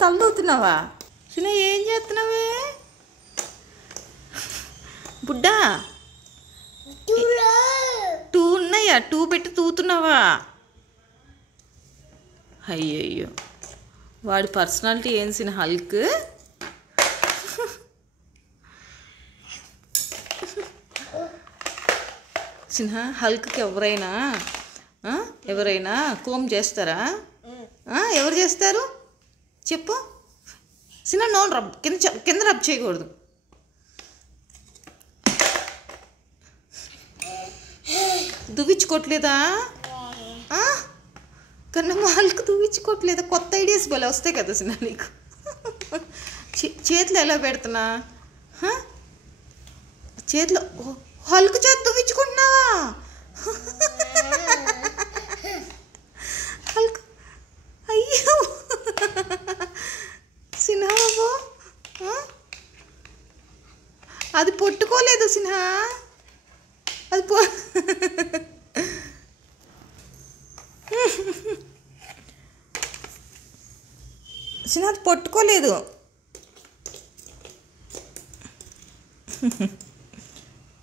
తల్లవుతున్నావా చిన్న? ఏం చేస్తున్నావే బుడ్డా? 2 ఉన్నాయా? 2 పెట్టి తూతున్నావా? అయ్యయ్యో, వాడి పర్సనాలిటీ ఏం సిన్న హల్క్? సిన్హ, హల్క్కి ఎవరైనా కోమ్ చేస్తారా? ఎవరు చేస్తారు చెప్పు సిన్హ. నోన్ రబ్ కింద రబ్ చేయకూడదు. దువ్వించుకోవట్లేదా? కన్నా హల్క్ దువ్వించుకోవట్లేదా? కొత్త ఐడియాస్ భలే వస్తాయి కదా సిన్హ నీకు. చేతిలో ఎలా పెడుతున్నా? చేతిలో హల్క్ చేతి దువ్వించుకుంటున్నావా? హల్క్ అయ్యో సిన్హ బాబు, అది పొట్టుకోలేదు సిన్హ. అది సిన్హ అది పొట్టుకోలేదు.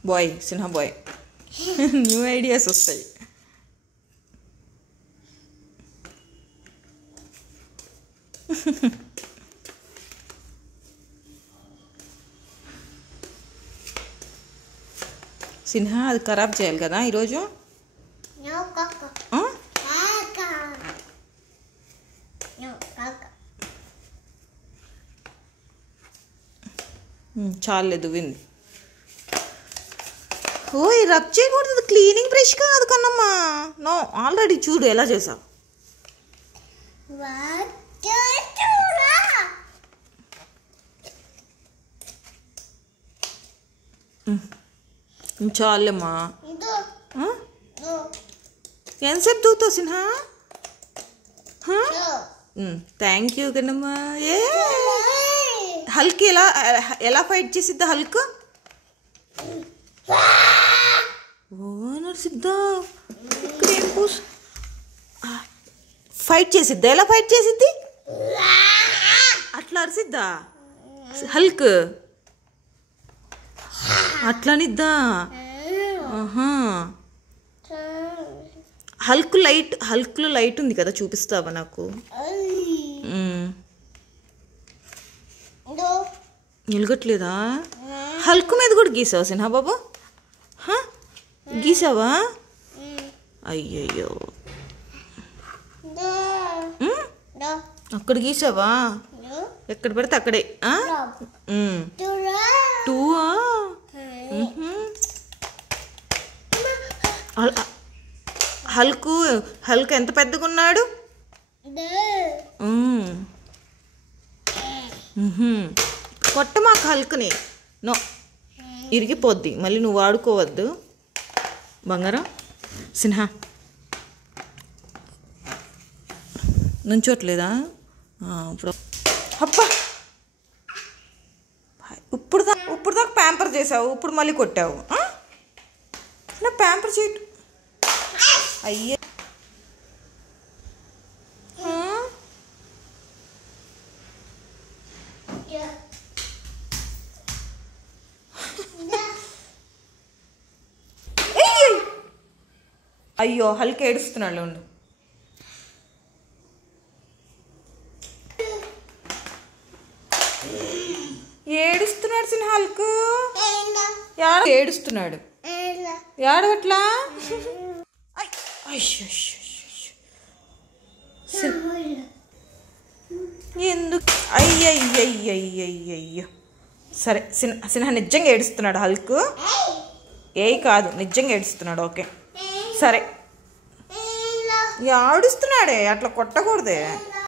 Boy Sinha boy, new ideas వస్తాయి. సిన్హ అది ఖరాబ్ చేయాలి కదా ఈరోజు. చాలేదు వింది. ఓయ్ రబ్ చేయకూడదు, క్లీనింగ్ బ్రష్ కాదు కన్నమ్మా. నో, ఆల్రెడీ చూడు ఎలా చేసావు. చాలేమ్మా. ఎంతసేపు దూతావు సిన్హ? థ్యాంక్ యూ కన్నమ్మా. ఏ హల్క్ ఎలా ఫైట్ చేసిద్దా హల్క్? ఓ నర్సిద్దా, క్రీమ్ పూస్ ఫైట్ చేసిద్దా? ఎలా ఫైట్ చేసిద్ది? అట్లా అరిసిద్దా హల్క్? అట్లనిద్దా? హల్క్లో లైట్ ఉంది కదా, చూపిస్తావా నాకు? నిలగట్లేదా? హల్క్ మీద కూడా గీసావా సిన్హా బాబు? గీసావా? అయ్యయ్యో, అక్కడ గీసావా? ఎక్కడ పడితే అక్కడే. 2 హల్క్ ఎంత పెద్దగా ఉన్నాడు? కొట్ట మాకు హల్క్ని. నో, ఇరిగిపోద్ది మళ్ళీ, నువ్వు వాడుకోవద్దు బంగారం. సిన్హ నుంచోట్లేదా? ఇప్పుడు అబ్బా, ఇప్పుడు దాకా ప్యాంపర్ చేసావు, ఇప్పుడు మళ్ళీ కొట్టావు. నా ప్యాంపర్ చేయటు. అయ్యే, అయ్యో హల్క్ ఏడుస్తున్నాడు. ఉండు, ఏడుస్తున్నాడు సిన్హ హల్క్. ఏడుస్తున్నాడు. ఏడవట్లా? ఎందుకు? అయ్యయ్యయ్యయ్యయ్యో. సరే సిన్హ నిజంగా ఏడుస్తున్నాడు హల్క్. కాదు, నిజంగా ఏడుస్తున్నాడు. ఓకే సరే, ఏడుస్తున్నాడే, అట్లా కొట్టకూడదే.